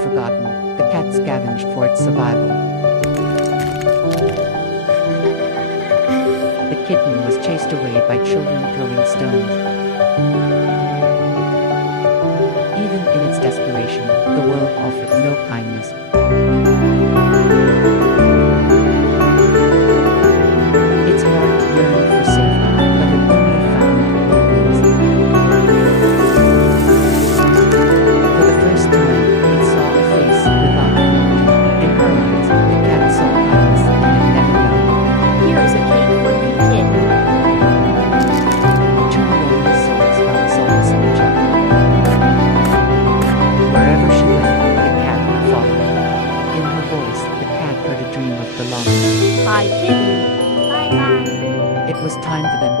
Forgotten, the cat scavenged for its survival. The kitten was chased away by children throwing stones. Even in its desperation, the world offered no kindness. Its heart yearned for safety, but it only found loneliness. For the first time, it saw a face without cruelty. In her eyes, the cat saw kindness and it never known. Here is a cake for you, kitten. Two lonely souls found solace in each other. Wherever she went, the cat would follow. In her voice, the cat heard a dream of belonging. Bye, kitten. Bye-bye. It was time for them